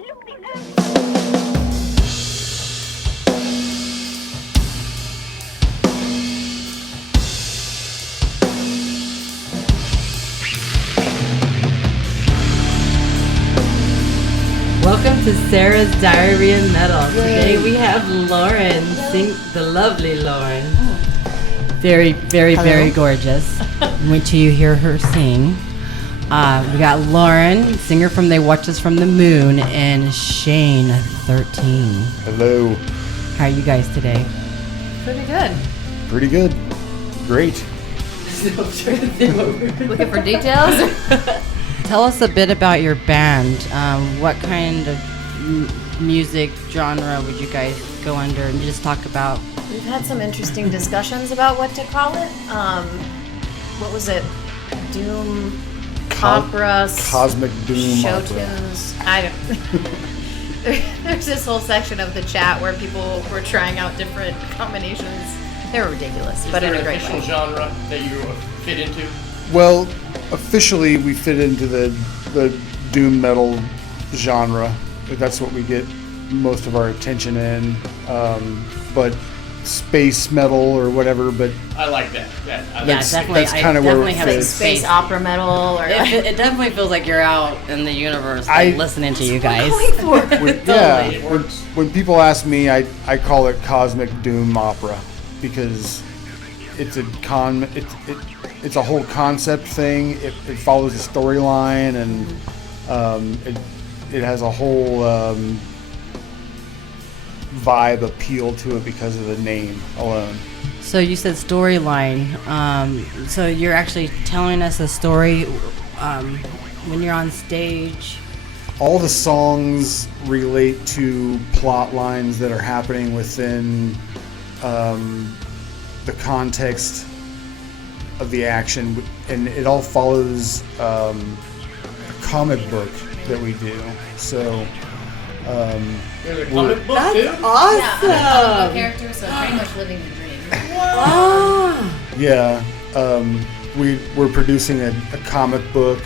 Welcome to Sarah's Diarrhea Metal. Today we have Lauren, the lovely Lauren. Very, very, Hello. very gorgeous. Wait till you hear her sing. We got Lauren, singer from They Watch Us From the Moon, and Shane, 13. Hello. How are you guys today? Pretty good. Pretty good. Great. Looking for details? Tell us a bit about your band. What kind of music genre would you guys go under? And just talk about. We've had some interesting discussions about what to call it. What was it? Doom, opera, Cosmic Doom show opera. tunes. I don't. There's this whole section of the chat where people were trying out different combinations. They were ridiculous, but in a great official way. genre that you fit into? Well, officially we fit into the doom metal genre. That's what we get most of our attention in. But space metal or whatever, but I like that. Definitely. that's kinda where it have fits. Space opera metal, or It definitely feels like you're out in the universe, listening to you guys. It works. When people ask me, I call it cosmic doom opera because it's a whole concept thing. It follows a storyline and it has a whole vibe appeal to it because of the name alone. So you said storyline. So you're actually telling us a story when you're on stage. All the songs relate to plot lines that are happening within the context of the action, and it all follows a comic book that we do. So There's a comic book too? Awesome. Yeah, I'm a character, so pretty much living the dream. yeah, we're producing a comic book.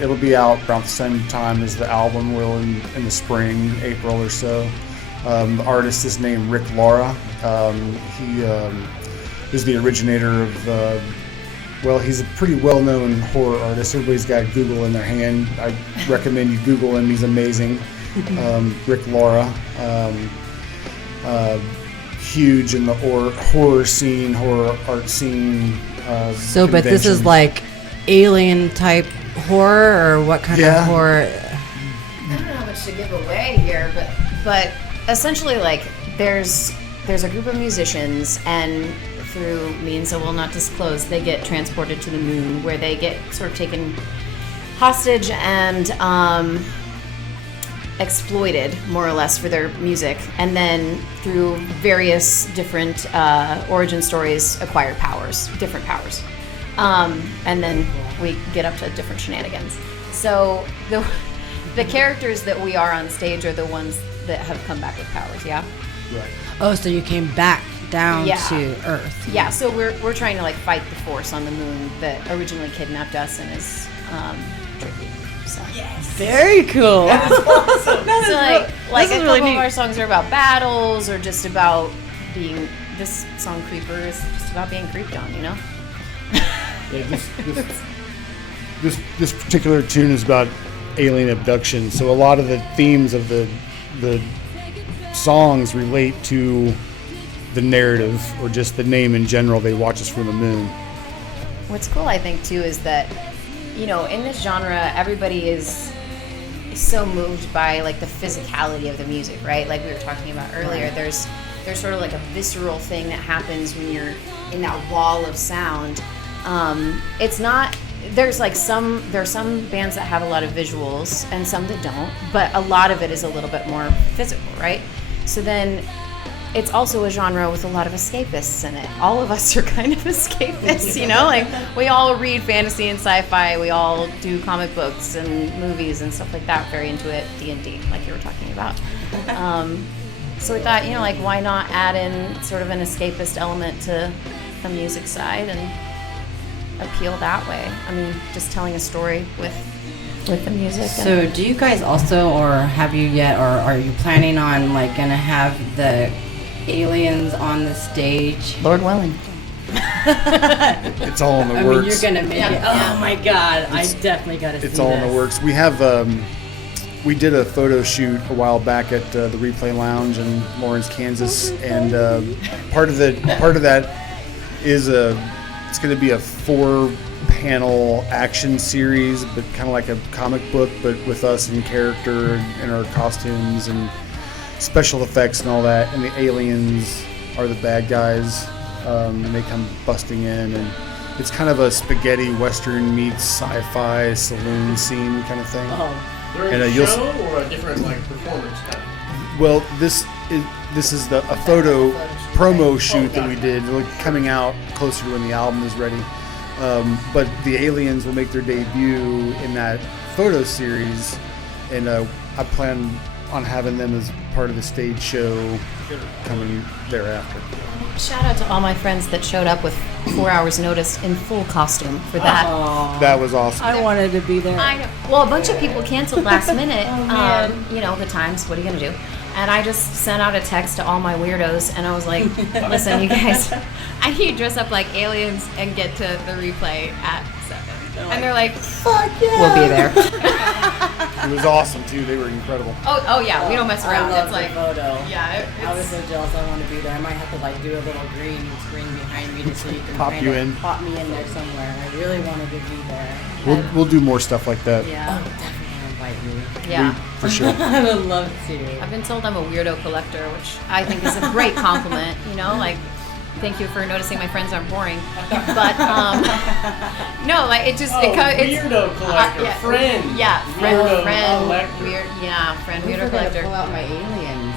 It'll be out around the same time as the album will in the spring, April or so. The artist is named Rick Laura. He is the originator of, he's a pretty well-known horror artist. Everybody's got Google in their hand. I recommend you Google him. He's amazing. Rick Laura. Huge in the horror scene, horror art scene. But this is conventions. like alien type horror, or what kind of horror? I don't know how much to give away here, but essentially, like, there's a group of musicians, and through means I will not disclose, they get transported to the moon, where they get sort of taken hostage and exploited, more or less, for their music, and then through various different origin stories, acquire different powers. And then we get up to different shenanigans. So the characters that we are on stage are the ones that have come back with powers, yeah? Right. Oh, so you came back down Yeah. to Earth. Yeah, so we're trying to, like, fight the force on the moon that originally kidnapped us and is tricky. So. Very cool. So like this a is couple really of neat. our songs are about battles, or just about being. This song "Creeper" is just about being creeped on, you know. Yeah, this particular tune is about alien abduction. So a lot of the themes of the songs relate to the narrative or just the name in general. They Watch Us From the Moon. What's cool, I think, too, is that, you know, in this genre, everybody is so moved by, like, the physicality of the music, right? Like we were talking about earlier, there's sort of like a visceral thing that happens when you're in that wall of sound. It's not. There's some bands that have a lot of visuals and some that don't, but a lot of it is a little bit more physical, right? So then it's also a genre with a lot of escapists in it. All of us are kind of escapists, you know? Like, we all read fantasy and sci-fi, we all do comic books and movies and stuff like that, very into it, D&D, like you were talking about. So we thought, you know, like, why not add in sort of an escapist element to the music side and appeal that way? I mean, just telling a story with with the music. So, do you guys also, or have you yet, or are you planning on like gonna have the aliens on the stage? Lord willing. It's all in the I works. mean, you're gonna make it. Oh my God, I definitely gotta see It's all in the works. We have we did a photo shoot a while back at the Replay Lounge in Lawrence, Kansas, and part of that is it's going to be a 4-panel action series, but kind of like a comic book, but with us in character and our costumes and special effects and all that. And the aliens are the bad guys, and they come busting in, and it's kind of a spaghetti western meets sci-fi saloon scene kind of thing. During And, a you'll show or a different like performance type? Well, this is a photo promo shoot that we did, coming out closer to when the album is ready. But the aliens will make their debut in that photo series, and I plan on having them as part of the stage show coming thereafter. Shout out to all my friends that showed up with 4 hours notice in full costume for that. That was awesome. I wanted to be there. I know. Well, a bunch of people canceled last minute. man. You know, the times. What are you gonna do? And I just sent out a text to all my weirdos, and I was like, "Listen, you guys, I need to dress up like aliens and get to the replay at 7." And they're like, "Fuck yeah, we'll be there." It was awesome too. They were incredible. Oh yeah, we don't mess around. I love It's the like, photo. yeah, I was so jealous. I want to be there. I might have to like do a little green screen behind me just so you can Pop kind you of in. pop me in there somewhere. I really wanted to be there. We'll do more stuff like that. yeah, Definitely invite me. yeah. For sure. I would love to. I've been told I'm a weirdo collector, which I think is a great compliment. You know, like, thank you for noticing my friends aren't boring. But no, like it just it's Weirdo collector, yeah. friend. Yeah, Weirdo friend, collector. weird, yeah, friend, I weirdo forgot to collector. pull out my aliens.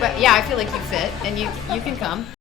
But yeah, I feel like you fit, and you can come.